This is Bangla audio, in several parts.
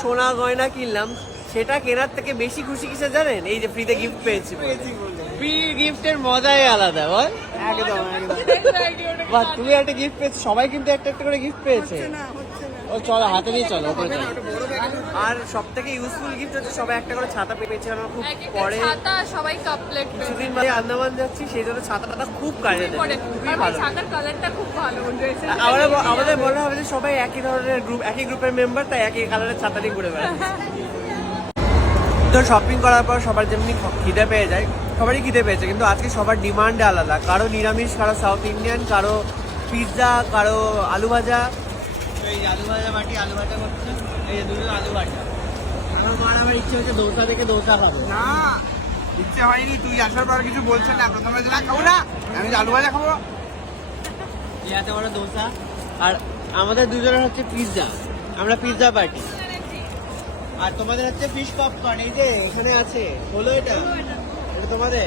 সোনা গয়না কিনলাম, সেটা কেনার থেকে বেশি খুশি কিসে জানেন? এই যে ফ্রিতে গিফট পেয়েছি। ফ্রি গিফটের মজাই আলাদা, বল। একদম বাহ, তুমি একটা গিফট পেয়েছো, সবাই কিন্তু একটা একটা করে গিফট পেয়েছে। ও চলো, হাতে নিয়ে চলো ওপরে চলো। আর সব থেকে ইউজফুল গিফট হচ্ছে সবাই একটা করে ছাতা পেয়েছে। আমার খুব পরে ছাতা, সবাই কাপলেট। কিছুদিন বাদে আন্দামান যাচ্ছি, সেই জন্য ছাতাটা খুব কাজে দেবে, খুবই ভালো। ছাতার কালারটা খুব ভালো। আমাদের মনে হবে যে সবাই একই ধরনের গ্রুপ, একই গ্রুপের মেম্বার, তাই একই কালারের ছাতা নিয়ে ঘুরে বেড়াচ্ছে। তো শপিং করার পর সবার যেমনি খিদে পেয়ে যায়, সবারই খিদে পেয়েছে, কিন্তু আজকে সবার ডিমান্ড আলাদা। কারো নিরামিষ, কারো সাউথ ইন্ডিয়ান, কারো পিৎজা, কারো আলু ভাজা। এই আলু ভাজা বাটি আলু ভাজা করছে, এই যে দুজন আলু ভাজা। আমার ইচ্ছে হচ্ছে দোসা থেকে দোসা খাবো। না, ইচ্ছে হয়নি, তুই আসার পর কিছু বলছেন না। প্রথমে না খাবো না, আমি আলু ভাজা খাবো। এত বড় দোসা, আর আমাদের দুজনের হচ্ছে পিৎজা, আমরা পিৎজা পার্টি। আর তোমাদের হচ্ছে ফিশ পপকর্ন, এই যে এখানে আছে, হলো এটা তোমাদের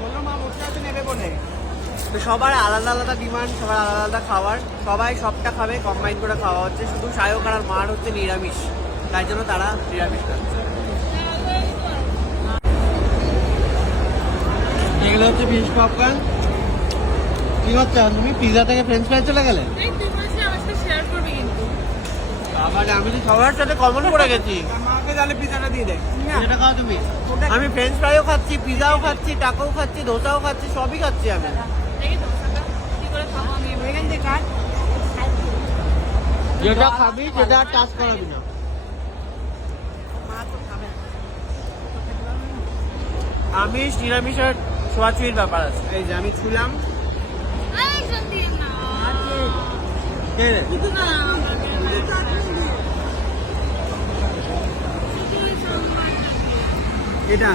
বললো মা বসে আছে নেবে বলে। তো সবার আলাদা আলাদা ডিমান্ড, সবার আলাদা আলাদা খাবার, সবাই সবটা খাবে, কম্বাইন করে খাওয়া হচ্ছে। শুধু সায়ক আর মার হচ্ছে নিরামিষ, তাই জন্য তারা নিরামিষ খাচ্ছে। এগুলো হচ্ছে ফিশ পপকর্ন। কি করছো তুমি? পিৎজা থেকে ফ্রেঞ্চ ফ্রাই চলে গেলে? আবার আমি তো সবার সাথে কমন করে গেছি। মাকে জালে পিজাটা দিয়ে দে। যেটা খাও তুমি। আমি ফ্রেঞ্চ ফ্রাইও খাচ্ছি, পিৎজাও খাচ্ছি, টাকোও খাচ্ছি, দোসাও খাচ্ছি, সবই খাচ্ছি আমি। যেটা খাবি সেটা আর টাচ করাবি না। আমিষ নিরামিষের ছোঁয়াছুঁয়ির ব্যাপার আছে। এই যে আমি ছুলাম। এটা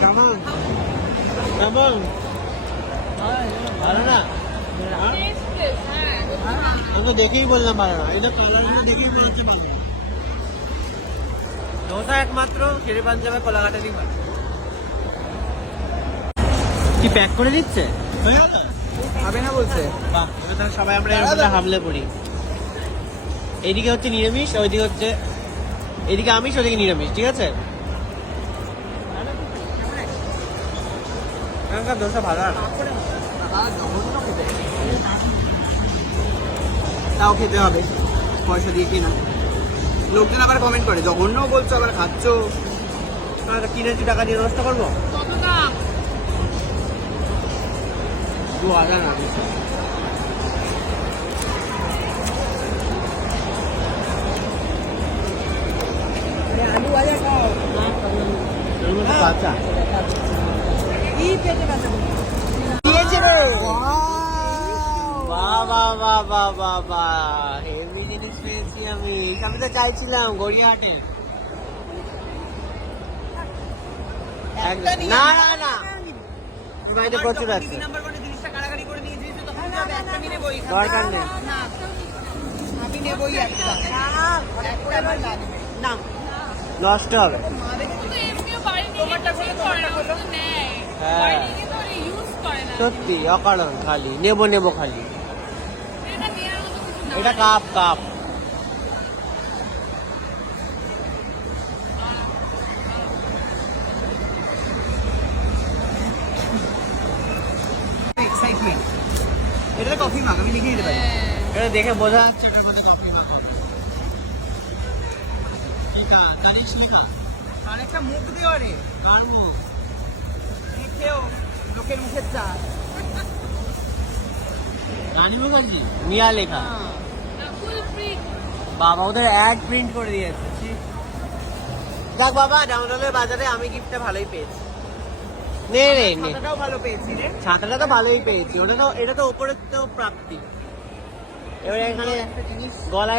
কেমন কেমন? ভালো না? আমি তো দেখেই বললাম ভালো না। এটা কালারগুলো দেখেই মনে হচ্ছে ভালো। দোসা একমাত্র শেরে পাঞ্জাবে কোলাঘাটেরই ভালো। কি প্যাক করে দিচ্ছে? হবে না বলছে। বাহ, তাহলে সবাই আমরা এর মধ্যে হামলে পড়ি। এইদিকে হচ্ছে নিরামিষ, ওইদিকে হচ্ছে, এদিকে আমিষ, ওইদিকে নিরামিষ, ঠিক আছে? এখানকার দোসা ভালো না। তাও খেতে হবে, পয়সা দিয়ে কিনা। লোকজন আবার কমেন্ট করে, জঘন্য বলছো আবার খাচ্ছ। কিনেছি, টাকা দিয়ে নষ্ট করবো? 2000 না। আলু ভাজা খাও। আচ্ছা, দিয়েছে রে। বাহ বাহ বাহ বাহ বাহ বাহ, হেভি জিনিস পেয়েছি আমি। আমি তো চাইছিলাম গড়িয়াহাটে। না না না, বাড়িতে প্রচুর আছে, জিনিসটা কাড়াকাড়ি করে নিয়ে যেতে তখন আমি নেবই। দরকার নেই। আমি নেবই একটা। না নষ্ট হবে। হ্যাঁ সত্যি অকারণ, খালি নেবো নেবো খালি। এটা কাপ কাপ। এক্সাইটমেন্ট। এটা কফি মাগ, আমি লিখে দিতে পারি। এটা দেখে বোঝা যাচ্ছে এটা কোনো কফি মাগ। ঠিক আছে, জানিস লেখা আর একটা মুখ দিও রে। কার মুখ? দেখেও লোকের মুখের চা। রানী মুখার্জি মিয়া লেখা। বাবা ওদের অ্যাড প্রিন্ট করে দিয়েছে। দেখ বাবা, ডাউনটাউনের বাজারে আমি গিফটটা ভালোই পেয়েছি। নে রে নে, ছাতাটাও ভালো পেয়েছি রে। ছাতাটা তো ভালোই পেয়েছি। ওটা তো, এটা তো উপরের তো প্রাপ্তি। এবারে এখানে গলায়